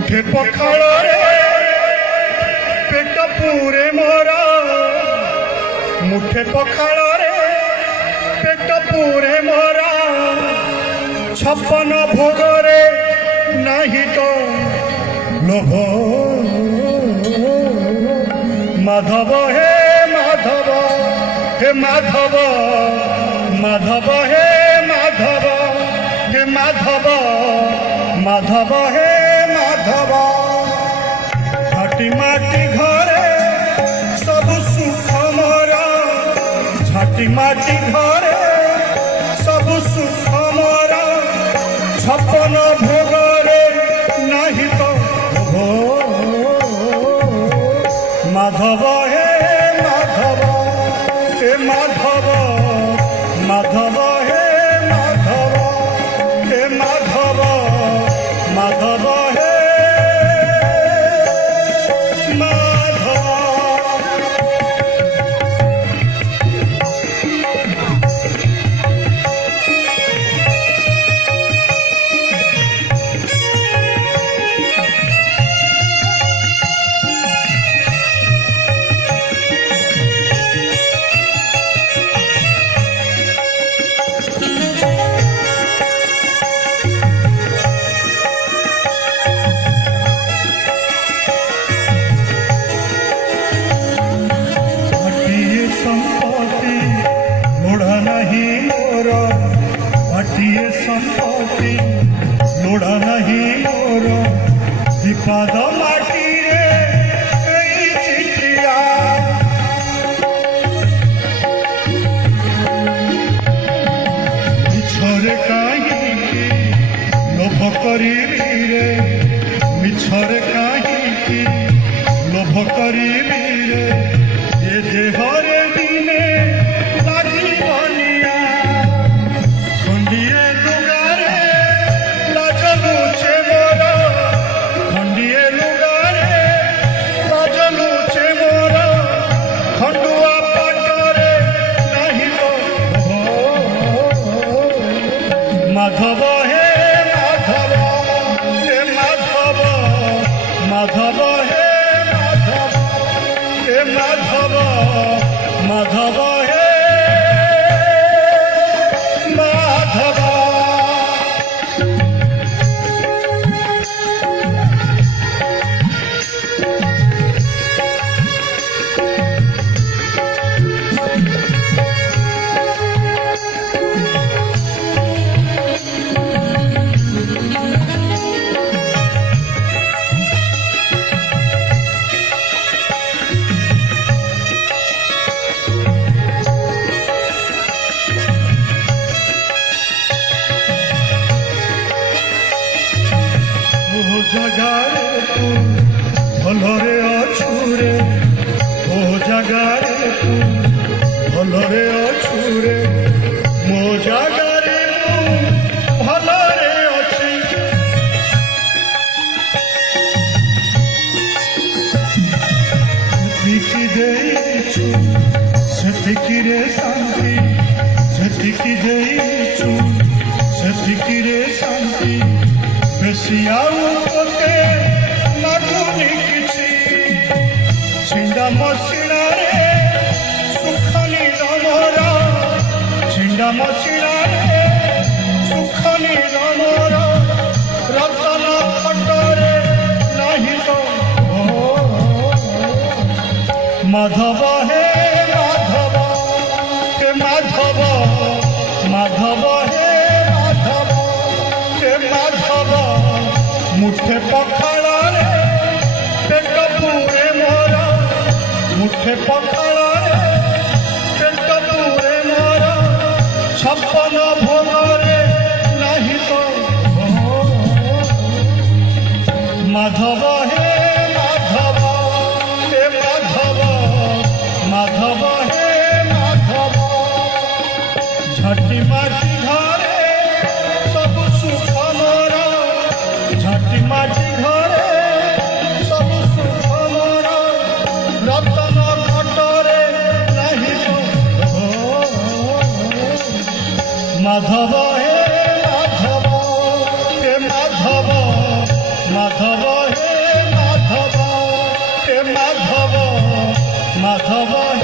मुठे पखाल पेट पूरे मोरा मुठे पखाल पेट पूरे मोरा छप्पन भोगरे नहीं तो लोभ माधव हे माधव हे माधव माधव हे माधव हे माधव माधव हे माधव झाटी माटी घरे सब सुख मोर झाटी माटी घरे सब सुख मोर छप्पन भोगरे नहीं तो माधव हे माधव हे माधव माधव हे माधव हे माधव माधव हे संपत्ति लोड़ा नहीं मोर विपद माटी रे चिठिया मिछरे कहीं लोभ करी रे मिछरे कहीं लोभ करी रे ये देहरे दिने लगी बनिया खंडिए लुगारे लाजलुचे मोर खंडिए लुगारे लाजलुचे मोर खंडुआ पाटरे नहीं तो माधव हे माधव हे माधव माधव हे माधव हे माधव माधव हे जगारे तू भलरे अछुरे ओ जगारे तू भलरे अछुरे मो जगारे भलरे अछि सेतिकी देइछु सेतिकी रे शांति सेतिकी देइछु सेतिकी रे शांति बेसियाऊ पोते लागुनी किछि छिंडा मसिना रे सुखनी रमरा छिंडा मसिना रे सुखनी रमरा रतन खटरे नहीं तो माधव हे माधव हे माधव माधव हे माधव हे माधव मुठे पखाल पेट पूरे मोरा मुठे पखाल पेट पूरे मोरा छप्पन भोगरे नहीं तो माधव हे माधव हे माधव माधव हे माधव झटी माटी घरे सब सुख मोरा झटी माटी घरे सब सुख मोरा रतन खटरे नहीं तो माधव हे माधव हे माधव माधव ହବ